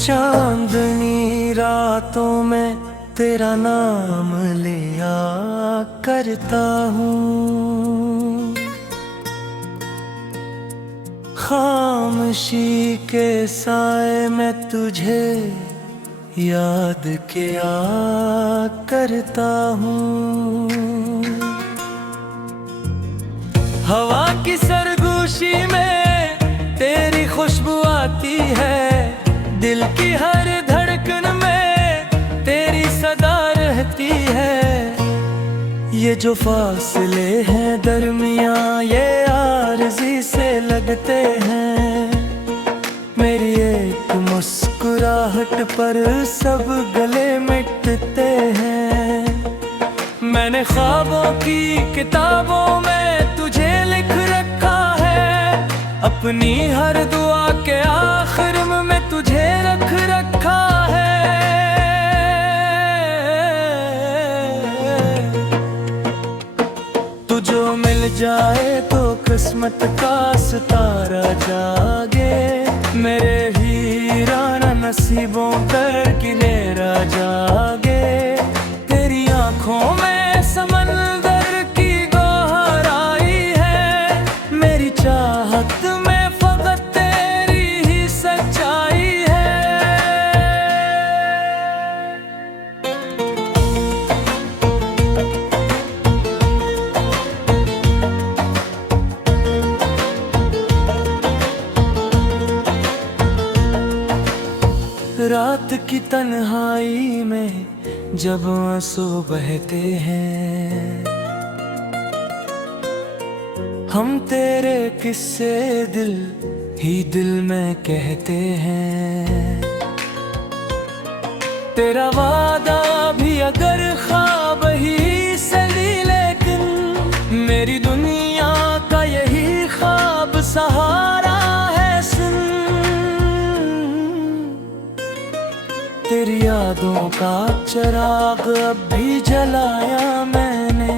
चांदनी रातों में तेरा नाम लिया करता हूँ, खामोशी के साए में तुझे याद किया करता हूँ। हवा की सरगोशी में तेरी खुशबू आती है, दिल की हर धड़कन में तेरी सदा रहती है। ये जो फासले हैं दरमियाँ ये आरज़ी से लगते हैं, मेरी एक मुस्कुराहट पर सब गले मिटते हैं। मैंने ख्वाबों की किताबों में तुझे लिख रखा है, अपनी हर दुआ के आखिर में तुझे रख रखा है। तू जो मिल जाए तो किस्मत का सितारा जागे, मेरे वीराना नसीबों पर किनेरा जागे। तेरी आंखों में समंदर की गहराई है, मेरी चाहत में फकत तेरी ही सच्चाई है। रात की तन्हाई में जब आंसू बहते हैं, हम तेरे किस्से दिल ही दिल में कहते हैं। तेरा वादा भी अगर ख्वाब ही सही, लेकिन मेरी दुनिया का यही ख्वाब सहारा है। सुन, तेरी यादों का चिराग अब भी जलाया मैंने,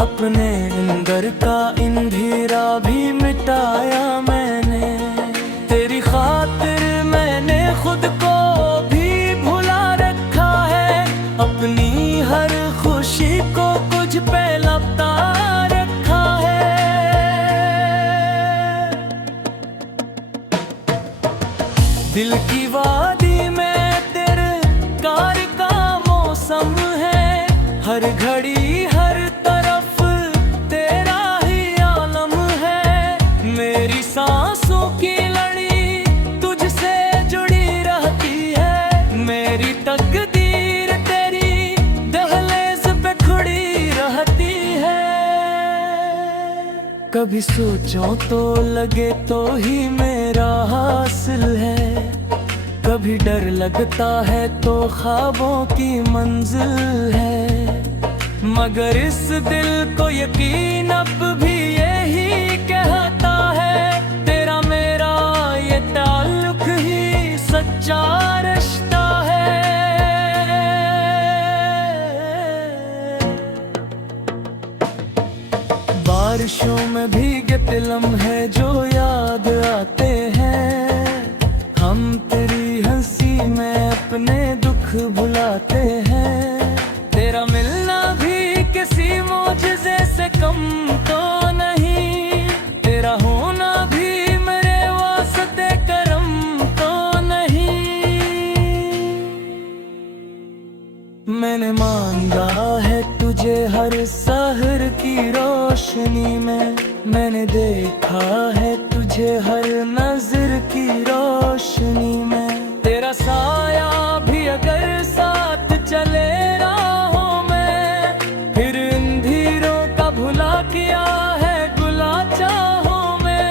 अपने अंदर का अंधेरा भी मिटाया मैंने। तेरी खातिर मैंने खुद को भी भुला रखा है, अपनी हर खुशी को कुछ पे लपटा रखा है। दिल की वादी में तेरे का मौसम है, हर घड़ी हर तरफ तेरा ही आलम है। मेरी सांसों की लड़ी तुझसे जुड़ी रहती है, मेरी तकदीर तेरी दहलीज पे खड़ी रहती है। कभी सोचो तो लगे तो ही मेरा हासिल है, कभी डर लगता है तो ख्वाबों की मंजिल है। मगर इस दिल को यकीन अब भी यही कहता है, तेरा मेरा ये ताल्लुक ही सच्चा रिश्ता है। बारिशों में भीगे तिलम है जो याद आते हैं, हम तेरी हंसी में अपने दुख भुलाते हैं। तेरा मिलना भी किसी मौजज़े से कम तो नहीं, तेरा होना भी मेरे वास्ते करम तो नहीं। मैंने मांगा है तुझे हर सहर की रोशनी में, मैंने देखा है तुझे हर नजर की रोशनी में। तेरा साया भी अगर साथ चले राहों में, फिर अंधेरों का भुला किया है गुला चाहों में।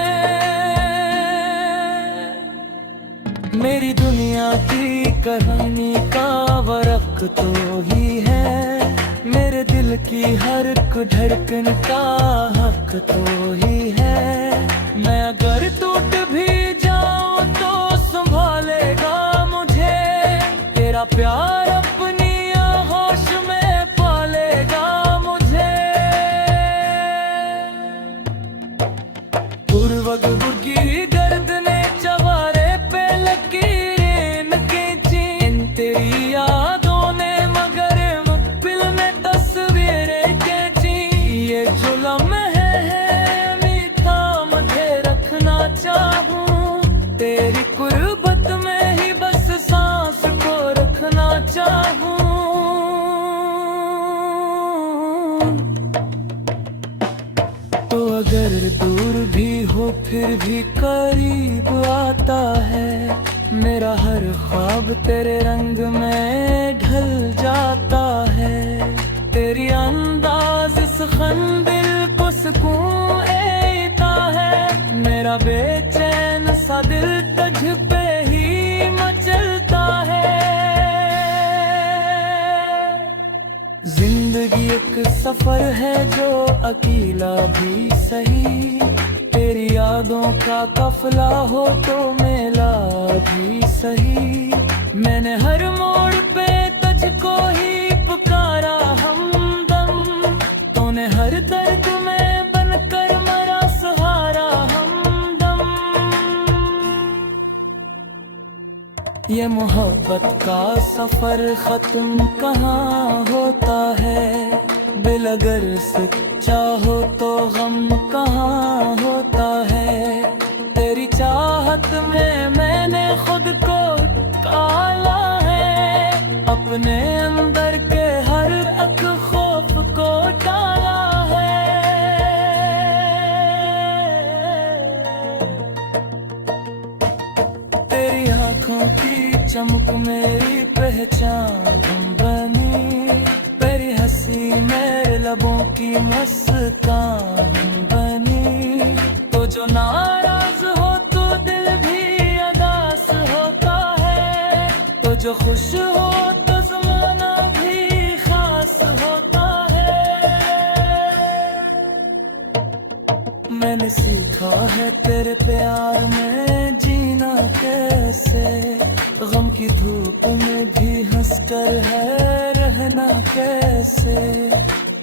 मेरी दुनिया की कहानी का वरक तो ही है, मेरे दिल की हर एक धड़कन का हक तो ही है। मैं अगर टूट भी जाऊं तो संभालेगा मुझे, तेरा प्यार अपनी आगोश में पालेगा मुझे। पूर्वग बुगी गर्दने चवारे पे लकीरें अगर दूर भी हो फिर भी करीब आता है। मेरा हर ख्वाब तेरे रंग में ढल जाता है। तेरी अंदाज इस दिल को सुकून देता है। मेरा बेचैन सा दिल तुझ पे ही मचलता है। जिंदगी एक सफर है जो अकेला भी सही। तेरी यादों का काफिला हो तो मेला भी सही। मैंने हर मोड़ पे तुझको ही पुकारा हमदम। तूने हर दर्द में बनकर मरा सहारा हमदम। ये मोहब्बत का सफर खत्म कहाँ होता है। दिल अगर सच्चा हो तो गम कहाँ होता है। तेरी चाहत में मैंने खुद को काला है। अपने अंदर के हर एक खौफ को डाला है। तेरी आँखों की चमक मेरी पहचान बनी। तेरी हंसी मेरे लबों की मुस्कान बनी। तो जो नाराज हो तो दिल भी अदास होता है। तो जो खुश हो तो ज़माना भी खास होता है। मैंने सीखा है तेरे प्यार में जीना कैसे। गम की धूप में भी हंसकर है रहना कैसे।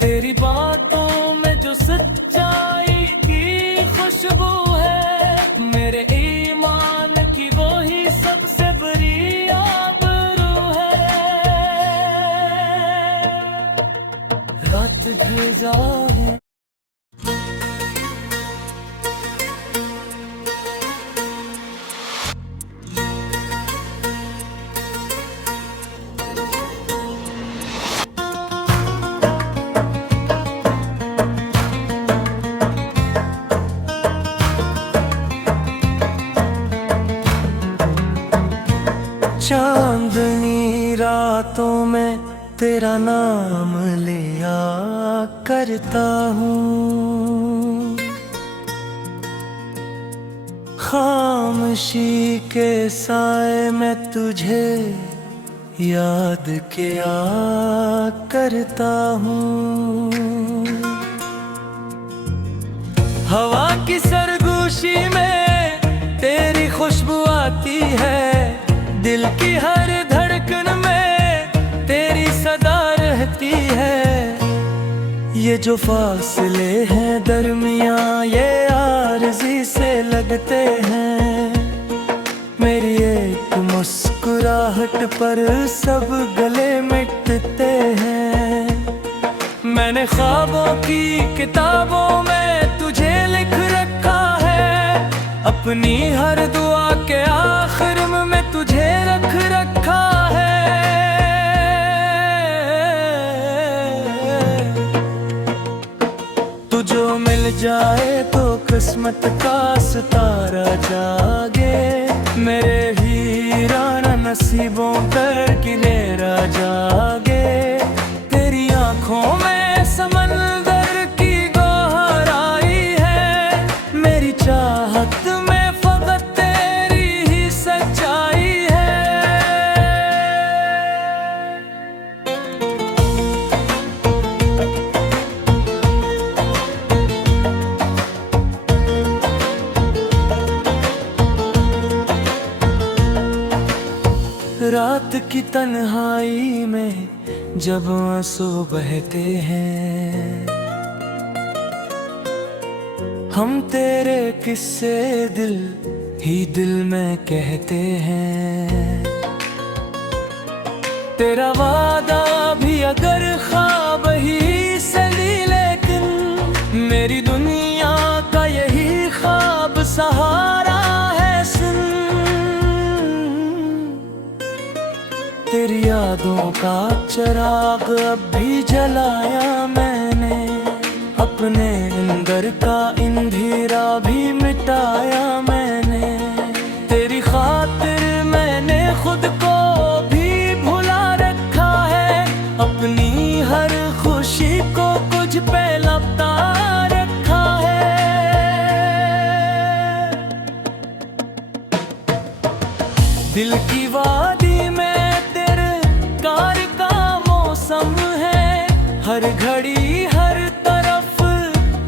तेरी बातों में जो सच्चाई की खुशबू है। मेरे ईमान की वो ही सबसे बड़ी आबरू है। रात ढल है। चांदनी रातों में तेरा नाम लिया करता हूँ। खामोशी के साए में तुझे याद किया करता हूँ। हवा की सरगोशी में तेरी खुशबू आती है। दिल की हर धड़कन में तेरी सदा रहती है। ये जो फासले हैं दरमियाँ ये आरज़ी से लगते हैं। मेरी एक मुस्कुराहट पर सब गले मिटते हैं। मैंने ख्वाबों की किताबों में तुझे लिख रखा है। अपनी हर दुआ के आखिर में तुझे रख रखा है। तू जो मिल जाए तो किस्मत का सितारा जागे। मेरे वीराना नसीबों पर गिलेरा जागे। तेरी आंखों में समंदर की गहराई है। मेरी चाहत में फकत तेरी ही सच्चाई है। रात की तन्हाई में जब आंसू बहते हैं। हम तेरे किस्से दिल ही दिल में कहते हैं। तेरा वादा भी अगर ख्वाब ही सही लेकिन मेरी दुनिया का यही ख्वाब सहारा है। सुन तेरी यादों का चिराग अब भी जलाया मैंने। अपने अंदर घर का अंधेरा भी मिटाया मैंने, तेरी खातिर मैंने खुद को भी भुला रखा है, अपनी हर खुशी को कुछ पे लपटा रखा है। दिल की वादी में तेरे कार का मौसम है, हर घड़ी हर तरफ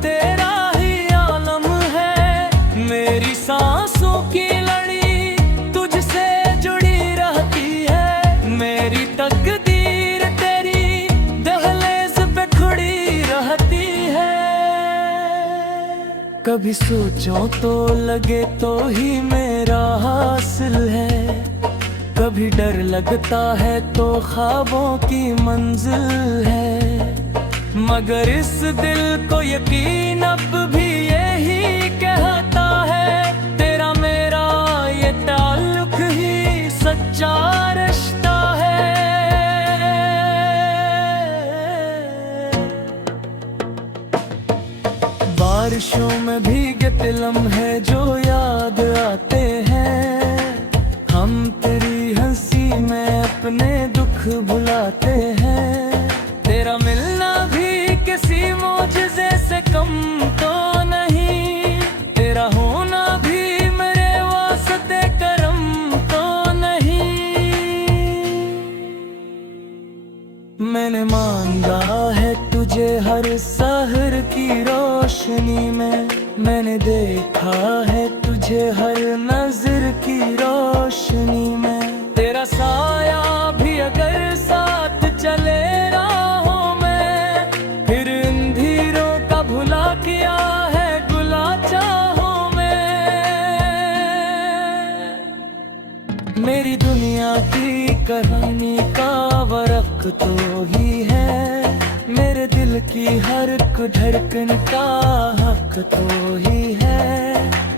तेरा ही आलम है। मेरी सांसों की लड़ी तुझसे जुड़ी रहती है, मेरी तकदीर तेरी दहलीज पे खड़ी रहती है। कभी सोचो तो लगे तो ही मेरा हासिल है, कभी डर लगता है तो ख्वाबों की मंजिल है, मगर इस दिल को यकीन अब भी यही कहता है, तेरा मेरा ये ताल्लुक ही सच्चा रिश्ता है। बारिशों में भीगे लम्हे जो याद आते हैं, हम तेरी हंसी में अपने दुख भुलाते हैं। तेरा मिलना भी किसी मौजज़े से कम तो नहीं, तेरा होना भी मेरे वास्ते करम तो नहीं। मैंने मांगा है तुझे हर सहर की रोशनी में, मैंने देखा है तुझे हर नजर की रोशनी में। तेरा साया भी अगर साथ चले राहों में, फिर अंधेरों का भुला किया है गुला चाहों में। मेरी दुनिया की कहानी का वरक तो ही है, मेरे दिल की हर एक धड़कन का हक तो ही है।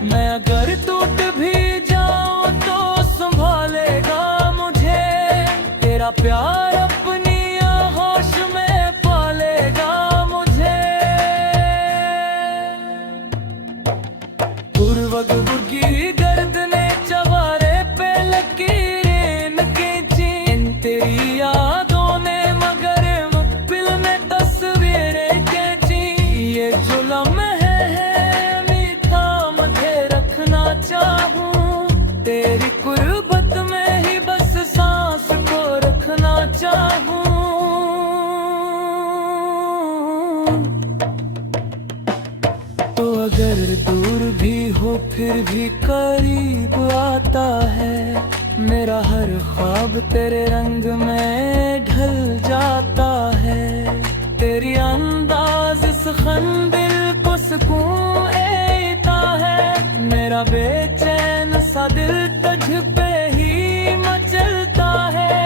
मैं अगर टूट भी जाऊं तो संभालेगा मुझे, तेरा प्यार अपनी आगोश में पालेगा मुझे। पूर्वग बुर्गी गर्दने चवारे पे लकीरें खींची, तेरी यादों ने मगर दिल में तस्वीरें खींची। ये जुल्म है मैं थाम के रखना चाहूं, तेरी कुर्बत में ही बस सांस को रखना चाहूं। तो अगर दूर भी हो फिर भी करीब आता है, मेरा हर ख्वाब तेरे रंग में ढल जाता है। तेरी अंदाज इस दिल को सुकून देता है, मेरा बेचैन सा दिल तुझ पे ही मचलता है।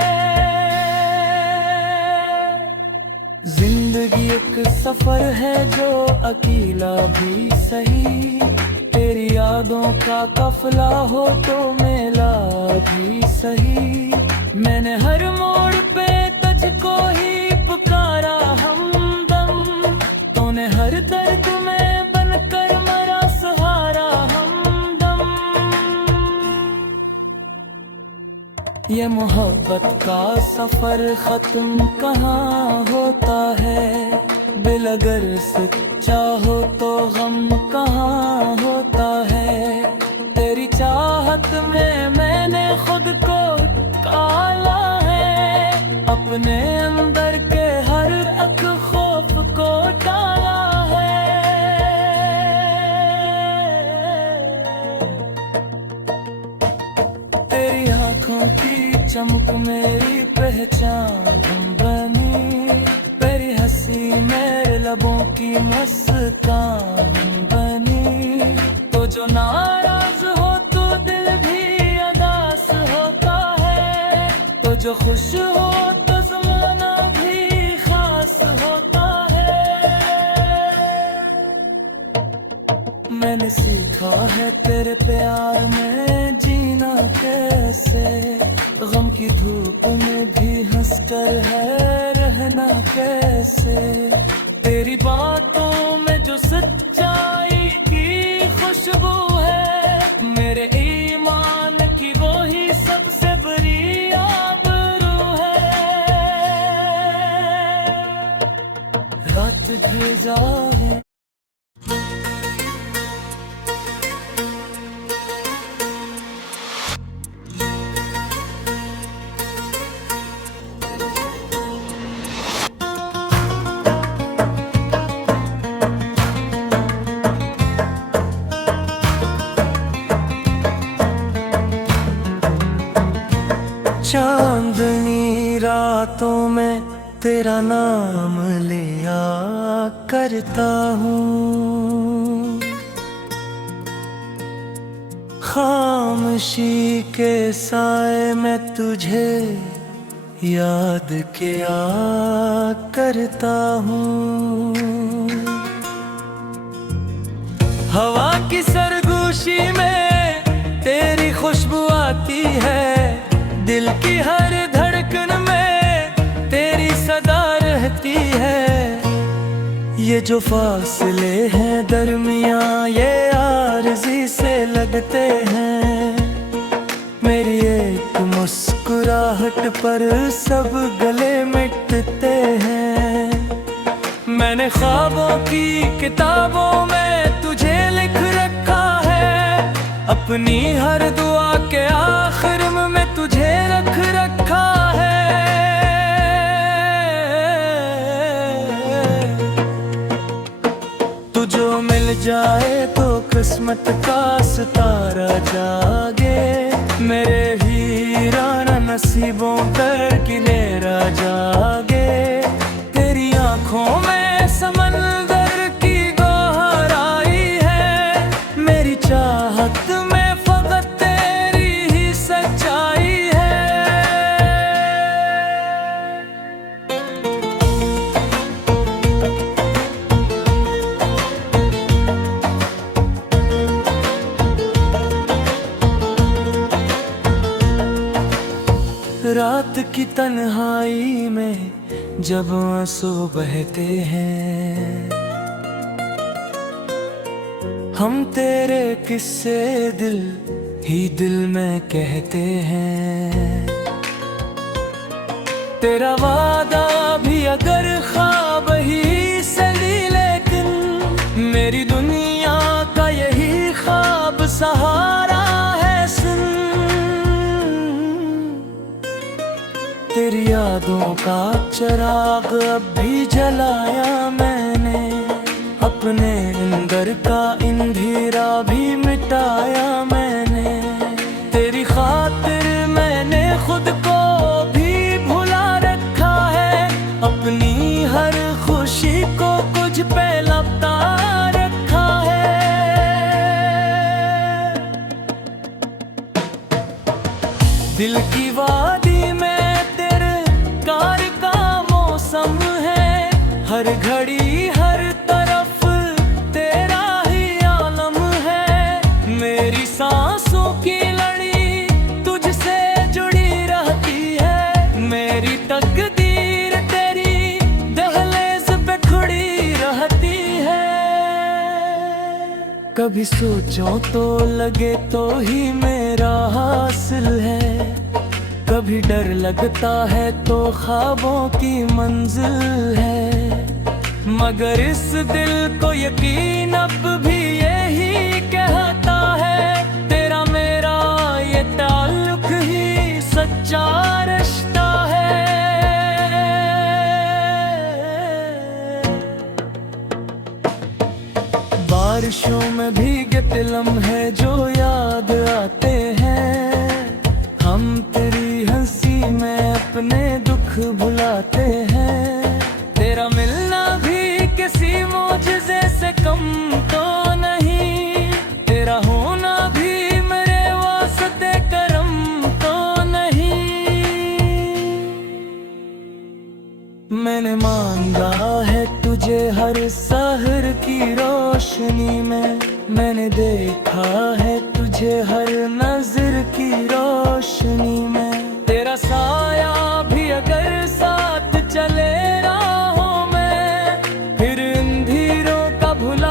जिंदगी एक सफर है जो अकेला भी सही, तेरी यादों का काफिला हो तो मेला भी सही। मैंने हर मोड़ पे तुझको ही पुकारा हमदम, तूने हर दर्द में बनकर मरा सहारा हमदम। ये मोहब्बत का सफर खत्म कहाँ होता है, दिल अगर सच्चा हो तो गम कहाँ होता है। तेरी चाहत में मैंने खुद को काला है, अपने अंदर के हर एक खौफ को डाला है। तेरी आंखों की चमक मेरी पहचान बनी, तेरी हंसी मेरे लबों की मुस्कान बनी। तो जो नाराज हो तो दिल भी अदास होता है, तो जो खुश हो तो ज़माना भी खास होता है। मैंने सीखा है तेरे प्यार में जीना कैसे, गम की धूप में भी हंसकर है रहना कैसे। तेरी बातों में जो सच्चाई की खुशबू है, मेरे ईमान की वो ही सबसे बड़ी आबरू है। रात ढल जाए चांदनी रातों में तेरा नाम लिया करता हूँ, खामोशी के साए में तुझे याद किया करता हूँ। हवा की सरगोशी में तेरी खुशबू आती है, दिल की हर धड़कन में तेरी सदा रहती है। ये जो फासले हैं दरमियाँ ये आरज़ी से लगते हैं, मेरी एक मुस्कुराहट पर सब गले मिटते हैं। मैंने ख्वाबों की किताबों में तुझे लिख रखा है, अपनी हर दुआ के आखिर में तुझे रख रखा है। तू जो मिल जाए तो किस्मत का सितारा जागे, मेरे वीराना नसीबों पर किलेरा जागे। तेरी आंखों में समंदर की गहराई है, मेरी चाहत में रात की तन्हाई में जब आंसू बहते हैं, हम तेरे किस्से दिल ही दिल में कहते हैं। तेरा वादा भी अगर ख्वाब ही सही, लेकिन मेरी दुनिया का यही ख्वाब सहारा है। सुन, तेरी यादों का चिराग अब भी जलाया मैंने, अपने अंदर का अंधेरा भी मिटाया मैंने। तेरी खातिर मैंने खुद को भी भुला रखा है, अपनी हर खुशी को कुछ पे लपटा रखा है। दिल की वादी में हर घड़ी हर तरफ तेरा ही आलम है। मेरी सांसों की लड़ी तुझसे जुड़ी रहती है, मेरी तकदीर तेरी दहलीज पे खड़ी रहती है। कभी सोचो तो लगे तो ही मेरा हासिल है, कभी डर लगता है तो ख्वाबों की मंजिल है। मगर इस दिल को यकीन अब भी यही कहता है, तेरा मेरा ये ताल्लुक ही सच्चा रिश्ता है। बारिशों में भीगे लम्हे जो याद आते हैं, हम तेरी हंसी में अपने दुख भुलाते हैं। तेरा मिलना भी किसी मौजज़े से कम तो नहीं, तेरा होना भी मेरे वास्ते करम तो नहीं। मैंने मांगा है तुझे हर सहर की रोशनी में, मैंने देखा है तुझे हर नजर की रोशनी में। तेरा साया भी अगर साथ चले राहों में, फिर इन धीरों का भुला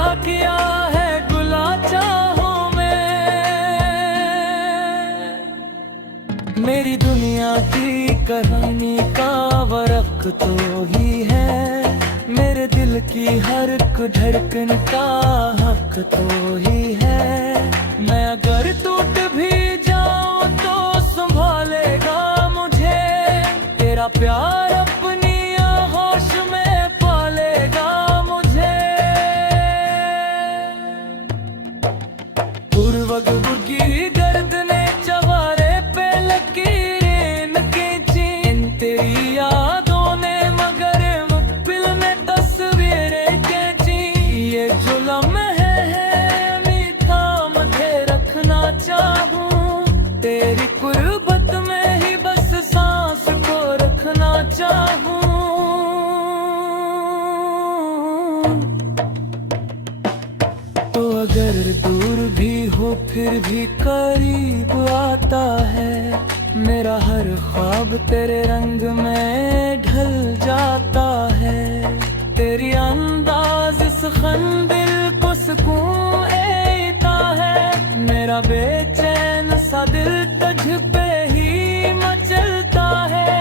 कहानी का वरक तो ही है, मेरे दिल की हर एक धड़कन का हक तो ही है। मैं अगर टूट भी जाऊं तो संभालेगा मुझे, तेरा प्यार अपनी आगोश में पालेगा मुझे। पूर्वग बुगी दर्द ने चवारे पे लकीरें खींची, तेरी यादों ने मगर मुकबिल ने तस्वीरें खींची। ये जो लम्हे है मीठा मुझे रखना चाहूं, तेरी कुर्बत में ही बस सांस को रखना चाहूं। तो अगर दूर भी हो फिर भी करीब आता है, मेरा हर ख्वाब तेरे रंग में ढल जाता है। तेरी अंदाज इस खंदिल को सुकून देता है, मेरा बेचैन सा दिल तुझ पे ही मचलता है।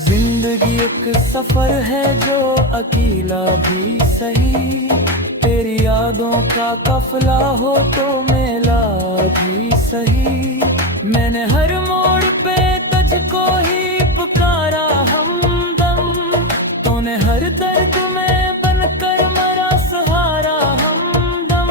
जिंदगी एक सफर है जो अकेला भी सही, तेरी यादों का काफिला हो तो मेला भी सही। मैंने हर मोड़ पे तुझको ही पुकारा हमदम, तूने हर दर्द में बनकर मरा सहारा हमदम।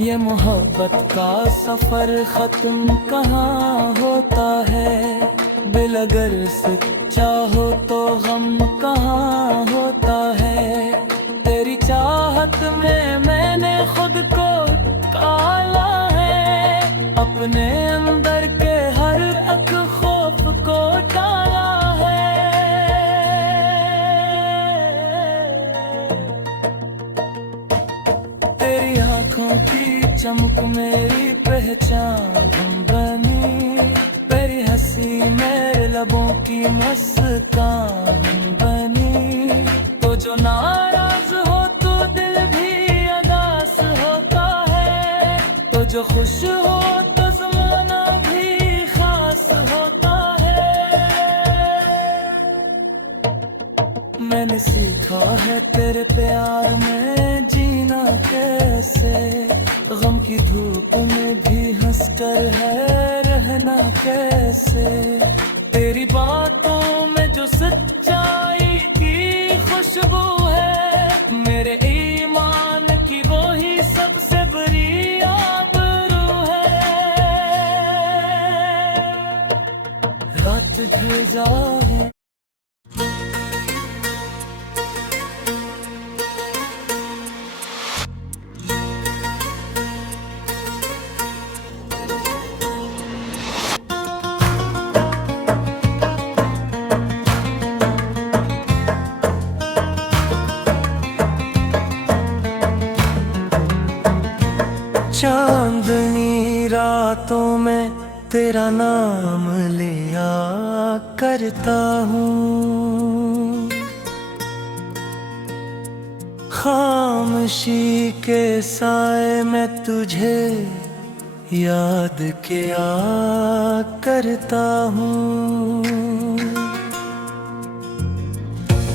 ये मोहब्बत का सफर खत्म कहाँ होता है, दिल अगर सच्चा हो तो गम कहाँ होता है। तेरी चाहत में मैंने खुद को काला है, अपने अंदर के हर एक खौफ को डाला है। तेरी आँखों की चमक मेरी पहचान बनी, तेरी हंसी मेरे लबों की मुस्कान बनी। तो जो नाराज हो तो दिल भी अदास होता है, तो जो खुश हो तो ज़माना भी खास होता है। मैंने सीखा है तेरे प्यार में जीना कैसे, गम की धूप में भी हंसकर है रहना कैसे। तेरी बातों में जो सच्चाई की खुशबू है, मेरे ईमान की वो ही सबसे बड़ी आबरू है। रात ढल जाए चांदनी रातों में तेरा नाम लिया करता हूँ, खामोशी के साए में तुझे याद किया करता हूँ।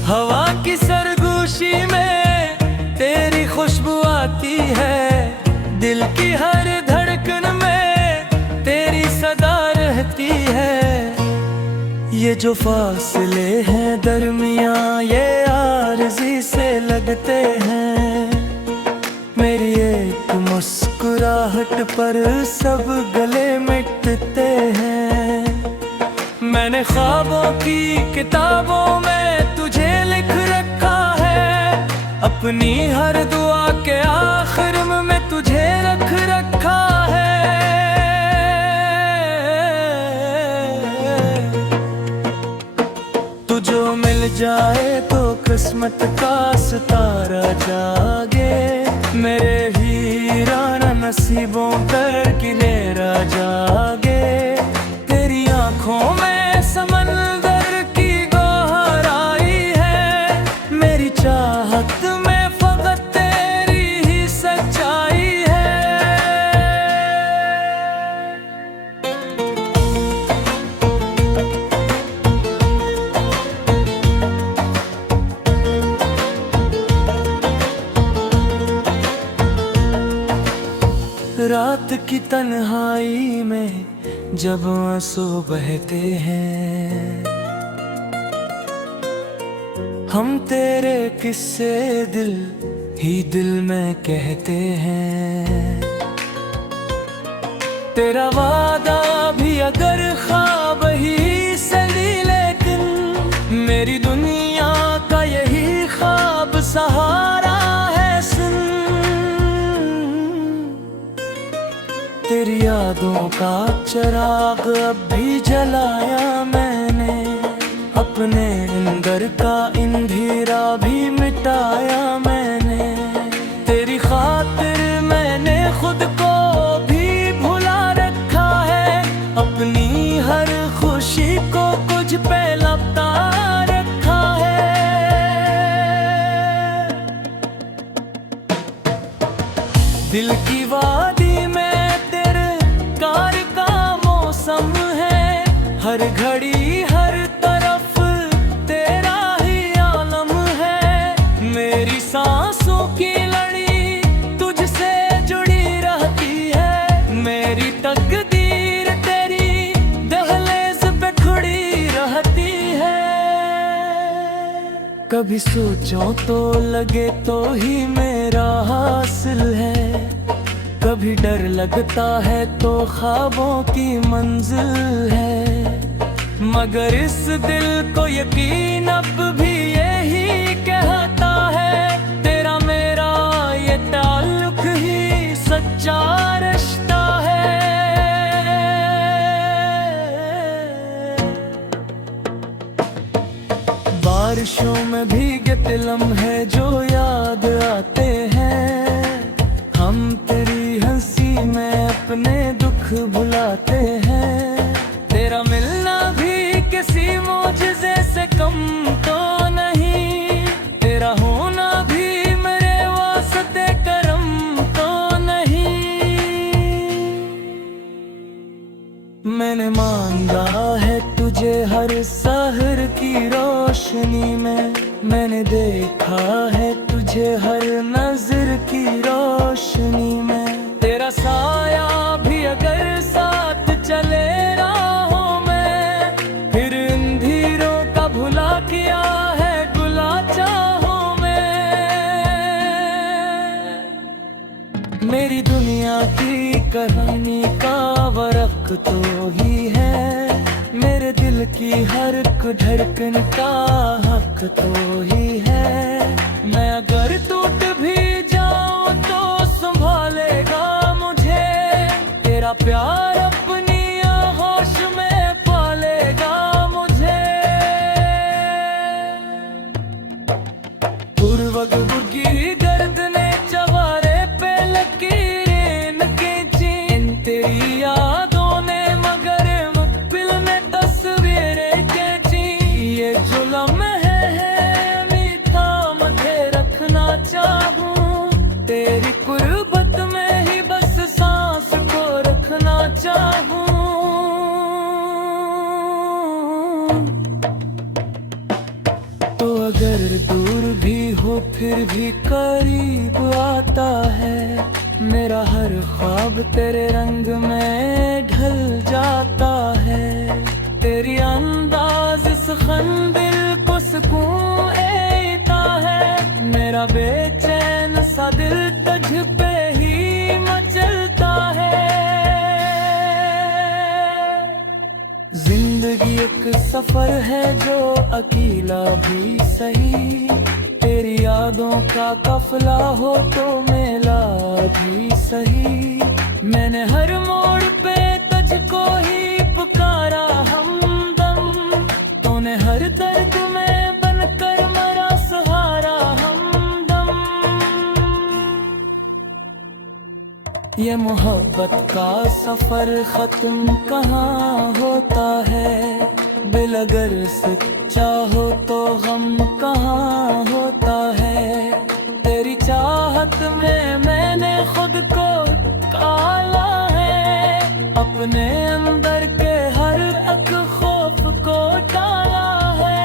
हवा की सरगोशी में तेरी खुशबू आती है, दिल की हर धड़कन में तेरी सदा रहती है। ये जो फासले हैं दरमियाँ ये आरज़ी से लगते हैं, मेरी एक मुस्कुराहट पर सब गले मिटते हैं। मैंने ख्वाबों की किताबों में तुझे लिख रखा है, अपनी हर दुआ के आखिर में तुझे रख रखा है। तू जो मिल जाए तो किस्मत का सितारा जागे, मेरे वीराना नसीबों पर गिलेरा जागे। तेरी आंखों में समंदर की गहराई है, मेरी चाहत में फकत तेरी ही सच्चाई है। रात की तन्हाई में जब आंसू बहते हैं, हम तेरे किस्से दिल ही दिल में कहते हैं। तेरा वादा भी अगर ख्वाब ही सही, लेकिन मेरी दुनिया का यही ख्वाब सहारा है। सुन, तेरी यादों का चिराग अब भी जलाया मैंने, अपने अंदर का अंधेरा भी मिटाया मैंने। तेरी खातिर मैंने खुद को भी भुला रखा है, अपनी हर खुशी को कुछ पे लपटा रखा है। दिल की वादी में तेरे कार का मौसम है, हर घड़ी हर तरफ तेरा ही आलम है। मेरी सांसों की लड़ी तुझसे जुड़ी रहती है, मेरी तकदीर तेरी दहलीज पे खड़ी रहती है। कभी सोचो तो लगे तो ही मेरा हासिल है, कभी डर लगता है तो ख्वाबों की मंजिल है। मगर इस दिल को यकीन अब भी यही कहता है, तेरा मेरा ये ताल्लुक ही सच्चा रिश्ता है। बारिशों में भीगे लम्हे जो याद आते हैं, हम तेरी हंसी में अपने दुख भुलाते हैं। तेरा मिलना भी किसी मौजज़े से कम तो नहीं, तेरा होना भी मेरे वास्ते करम तो नहीं। मैंने मांगा है तुझे हर सहर की रोशनी में, मैंने देखा है तुझे हर नजर की रोशनी में। तेरा साया भी अगर साथ चले राहों में, फिर अंधेरों का भुला किया है गुला चाहों में। मेरी दुनिया की कहानी का वरक तो ही है, मेरे दिल की हर एक धड़कन का हक तो ही है। मैं अगर टूट भी जाऊं तो संभालेगा मुझे, तेरा प्यार अपनी आहोश में पालेगा मुझे। पूर्वग बुर्गी गर्दने चवारे पे लकीरें खींची, तेरी यादों ने मगर मुकबिल में तस्वीरें खींची। ये जो लम्हे है मीठा मुझे रखना चाहूं, तेरी कुर्बत में ही बस सांस को रखना चाहूं। तो अगर दूर भी हो फिर भी करीब आता है, मेरा हर ख्वाब तेरे रंग में ढल जाता है। तेरी अंदाज इस खंदिल को सुकून देता है, मेरा बेचैन सा दिल तुझ पे ही मचलता है। जिंदगी एक सफर है जो अकेला भी सही, तेरी यादों का काफिला हो तो मेला भी सही। मैंने हर मोड़ पे तुझको ही पुकारा हमदम, तूने हर दर्द में बनकर मेरा सहारा हमदम। ये मोहब्बत का सफर खत्म कहाँ होता है, दिल अगर सच्चा हो तो गम कहाँ होता है। तेरी चाहत में मैंने खुद को काला है, अपने अंदर के हर एक खौफ को डाला है।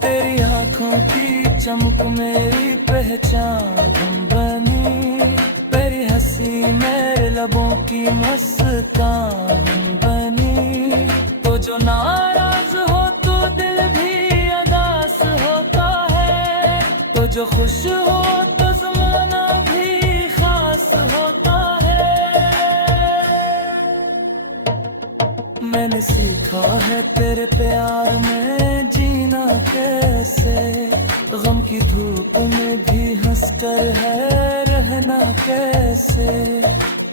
तेरी आंखों की चमक मेरी पहचान बनी, तेरी हंसी मेरे लबों की मुस्कान बनी। तो जो नाराज हो तो दिल भी अदास होता है, तो जो खुश हो तो ज़माना भी खास होता है। मैंने सीखा है तेरे प्यार में जीना कैसे, गम की धूप में भी हंसकर है रहना कैसे।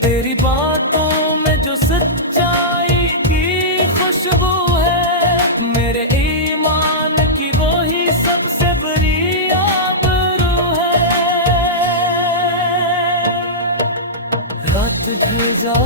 तेरी बातों में जो सच्चाई की खुशबू है, मेरे ईमान की वो ही सबसे बड़ी आबरू है। रात ढल जा